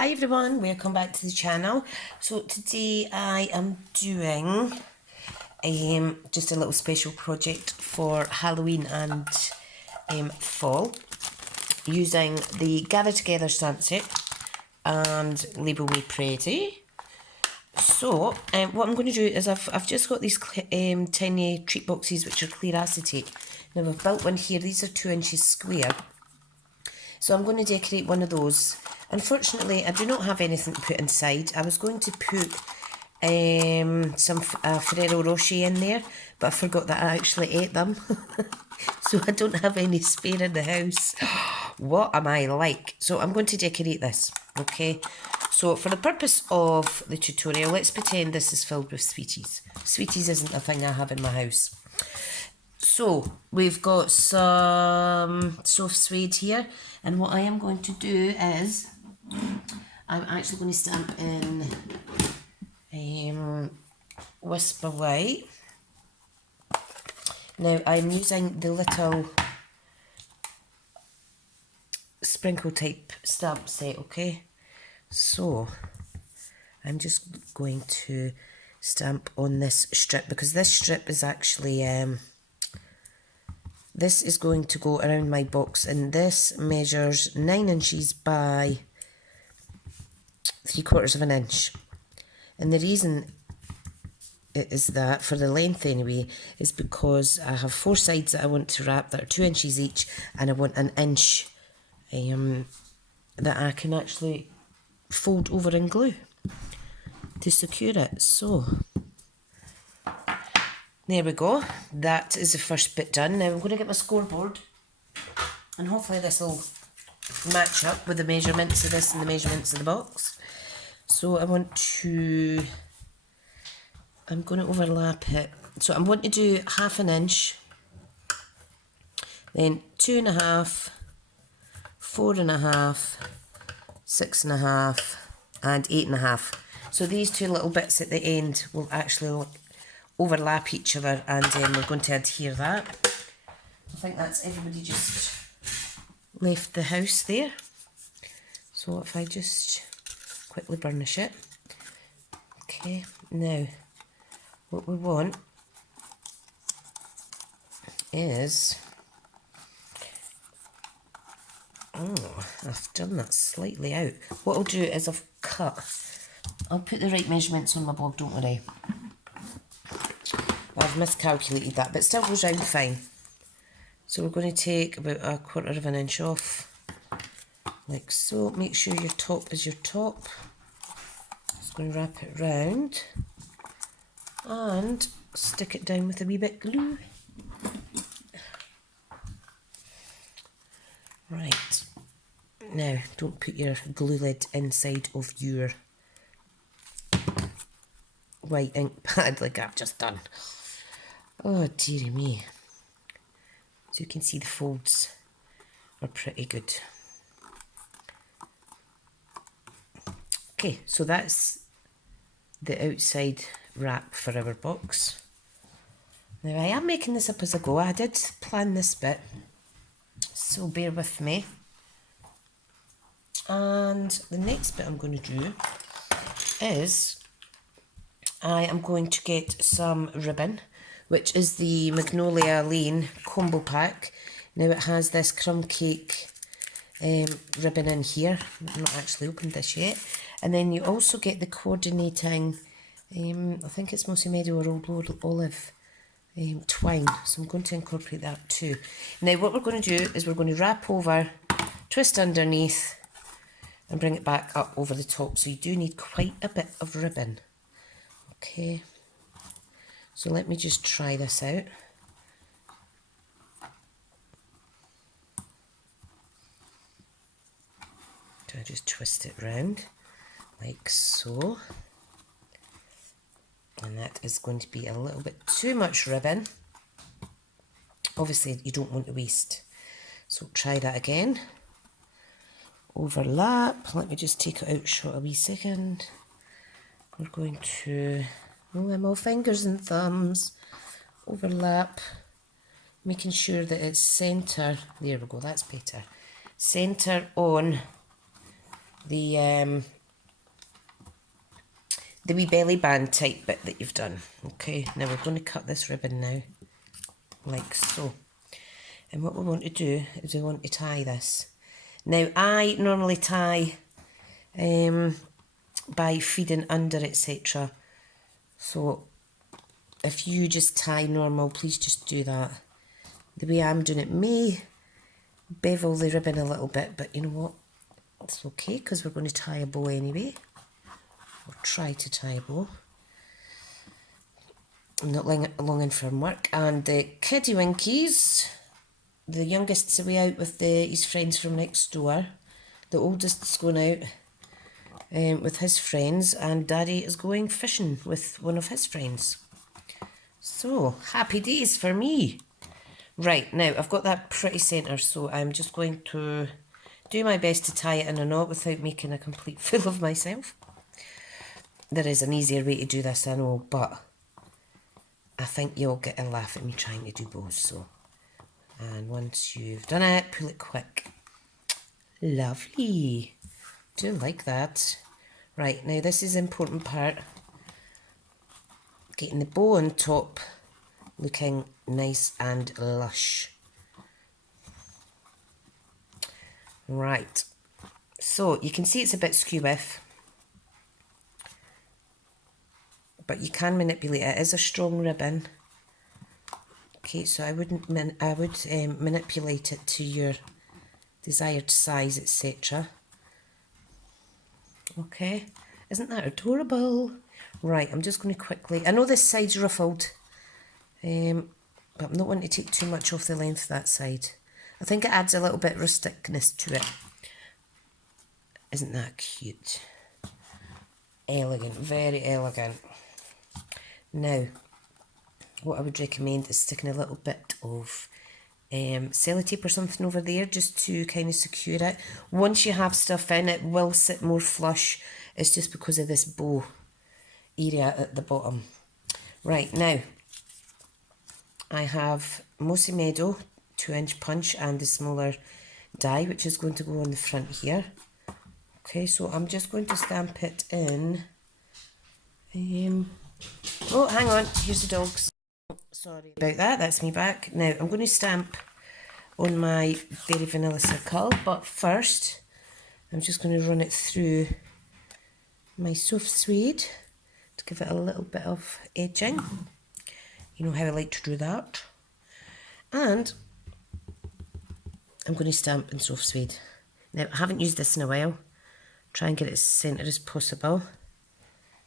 Hi everyone, welcome back to the channel. So today I am doing just a little special project for Halloween and fall using the Gather Together stamp set and Label Me Pretty. So what I'm going to do is I've just got these tiny treat boxes which are clear acetate. Now I've built one here, these are 2 inches square. So I'm going to decorate one of those. Unfortunately, I do not have anything to put inside. I was going to put some Ferrero Rocher in there, but I forgot that I actually ate them. So I don't have any spare in the house. What am I like? So I'm going to decorate this, okay? So for the purpose of the tutorial, let's pretend this is filled with sweeties. Sweeties isn't a thing I have in my house. So we've got some soft suede here, and what I am going to do is I'm actually going to stamp in Whisper White. Now I'm using the little sprinkle type stamp set, okay? So I'm just going to stamp on this strip, because this strip is actually this is going to go around my box, and this measures 9 inches by 3/4 of an inch. And the reason it is that, for the length anyway, is because I have 4 sides that I want to wrap that are 2 inches each, and I want an inch that I can actually fold over and glue to secure it. So there we go, that is the first bit done. Now I'm going to get my scoreboard, and hopefully this will match up with the measurements of this and the measurements of the box. So I'm going to overlap it. So I'm going to do 1/2 inch, then 2.5, 4.5, 6.5 and 8.5. So these two little bits at the end will actually overlap each other, and we're going to adhere that. I think that's everybody just left the house there. So if I just quickly burnish it. Okay, now what we want is, I've done that slightly out. What I'll do is I'll put the right measurements on my blog, don't worry. I've miscalculated that, but it still goes round fine. So we're going to take about 1/4 of an inch off, like so. Make sure your top is your top. Just going to wrap it round and stick it down with a wee bit glue. Right, now don't put your glue lid inside of your white ink pad like I've just done. Oh dearie me. So you can see the folds are pretty good. Okay, so that's the outside wrap for our box. Now I am making this up as I go. I did plan this bit, so bear with me. And the next bit I'm going to do is I am going to get some ribbon, which is the Magnolia Lane combo pack. Now it has this crumb cake ribbon in here. I've not actually opened this yet. And then you also get the coordinating, I think it's Mossy Meadow or Old Olive twine. So I'm going to incorporate that too. Now what we're going to do is we're going to wrap over, twist underneath, and bring it back up over the top. So you do need quite a bit of ribbon. Okay. So let me just try this out. So I just twist it round like so. And that is going to be a little bit too much ribbon. Obviously you don't want to waste. So try that again. Overlap. Let me just take it out short a wee second. We're going to, oh, I'm all fingers and thumbs. Overlap, making sure that it's centre. There we go, that's better. Centre on the wee belly band type bit that you've done. Okay, now we're going to cut this ribbon now, like so. And what we want to do is we want to tie this. Now I normally tie by feeding under, etc. So if you just tie normal, please just do that. The way I'm doing it may bevel the ribbon a little bit, but you know what? It's okay because we're going to tie a bow anyway. Or try to tie a bow. I'm not longing for work. And the kiddie winkies, the youngest's away out with his friends from next door. The oldest's going out with his friends, and Daddy is going fishing with one of his friends. So, happy days for me. Right, now I've got that pretty centre, so I'm just going to do my best to tie it in a knot without making a complete fool of myself. There is an easier way to do this, I know, but I think you'll get a laugh at me trying to do bows, so. And once you've done it, pull it quick. Lovely. Do like that. Right, now this is the important part. Getting the bow on top looking nice and lush. Right, so you can see it's a bit skew with, but you can manipulate it. It is a strong ribbon. Okay, so I would manipulate it to your desired size, etc. Okay, isn't that adorable? Right, I'm just going to quickly, I know this side's ruffled, but I'm not wanting to take too much off the length of that side. I think it adds a little bit of rusticness to it. Isn't that cute? Elegant, very elegant. Now, what I would recommend is sticking a little bit of sellotape or something over there just to kind of secure it. Once you have stuff in, it will sit more flush. It's just because of this bow area at the bottom. Right, now I have Mossy Meadow 2-inch punch and the smaller die, which is going to go on the front here. Okay, so I'm just going to stamp it in. Oh, hang on, here's the dogs. Sorry about that, that's me back. Now I'm going to stamp on my Berry Vanilla Circle, but first I'm just going to run it through my soft suede to give it a little bit of edging. You know how I like to do that. And I'm going to stamp in soft suede. Now I haven't used this in a while. Try and get it as centre as possible.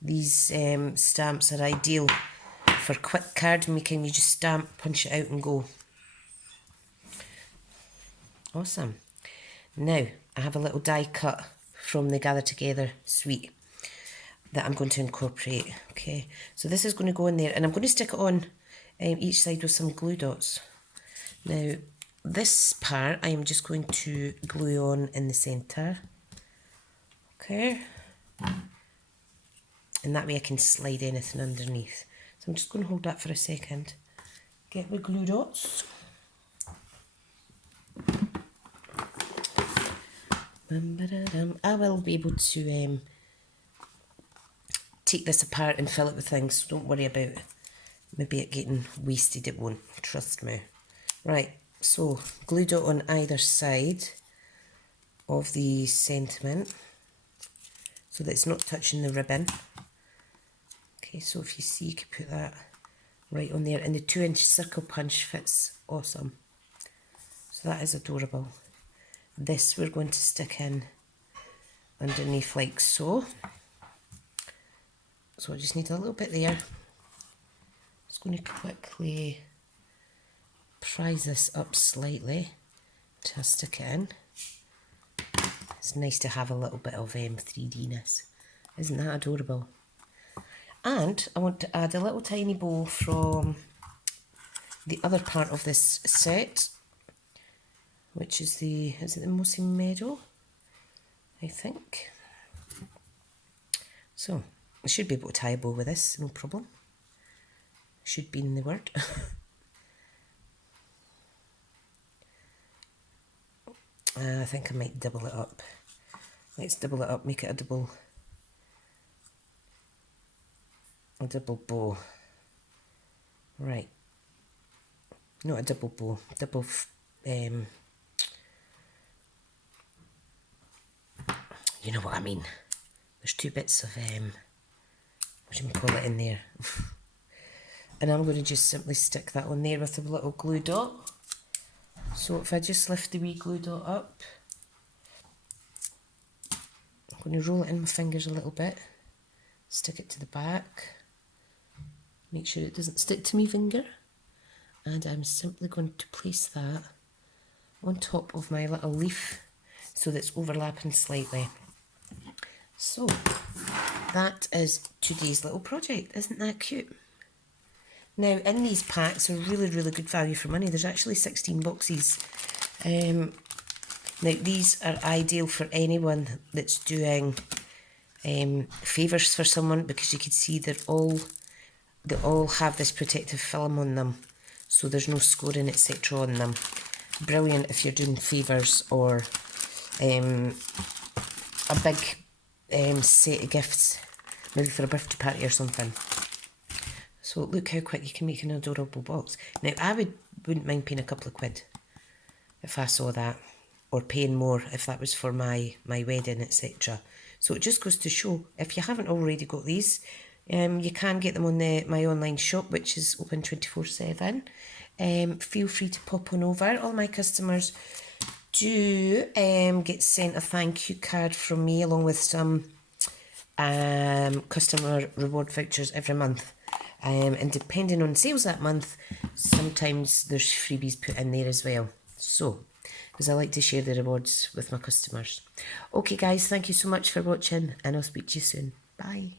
These stamps are ideal for quick card making. You just stamp, punch it out and go. Awesome. Now I have a little die cut from the Gather Together suite that I'm going to incorporate. Okay, so this is going to go in there and I'm going to stick it on each side with some glue dots. Now this part I am just going to glue on in the centre. Okay, and that way I can slide anything underneath. So I'm just going to hold that for a second. Get the glue dots. I will be able to take this apart and fill it with things, so don't worry about maybe it getting wasted. It won't, trust me. Right, so glue dot on either side of the sentiment so that it's not touching the ribbon. Okay, so if you see, you can put that right on there, and the 2-inch circle punch fits awesome. So that is adorable. This we're going to stick in underneath like so. So I just need a little bit there. Just going to quickly prise this up slightly to stick it in. It's nice to have a little bit of 3D-ness. Isn't that adorable? And I want to add a little tiny bow from the other part of this set, which is is it the Mossy Meadow? I think. So, I should be able to tie a bow with this, no problem. Should be in the word. I think I might double it up. Let's double it up, make it a double bow. Right. Not a double bow, you know what I mean. There's 2 bits of, what do you call it in there? And I'm going to just simply stick that on there with a little glue dot. So if I just lift the wee glue dot up, I'm going to roll it in my fingers a little bit, stick it to the back, make sure it doesn't stick to my finger, and I'm simply going to place that on top of my little leaf so that's overlapping slightly. So that is today's little project. Isn't that cute? Now in these packs are really good value for money. There's actually 16 boxes. Now these are ideal for anyone that's doing favours for someone, because you can see they all have this protective film on them, so there's no scoring etc on them. Brilliant if you're doing favours or a big set of gifts, maybe for a birthday party or something. So look how quick you can make an adorable box. Now I wouldn't mind paying a couple of quid if I saw that, or paying more if that was for my wedding etc. So it just goes to show, if you haven't already got these, you can get them on my online shop, which is open 24/7. Feel free to pop on over. All my customers do get sent a thank you card from me, along with some customer reward vouchers every month. And depending on sales that month, sometimes there's freebies put in there as well. So, because I like to share the rewards with my customers. Okay guys, thank you so much for watching, and I'll speak to you soon. Bye.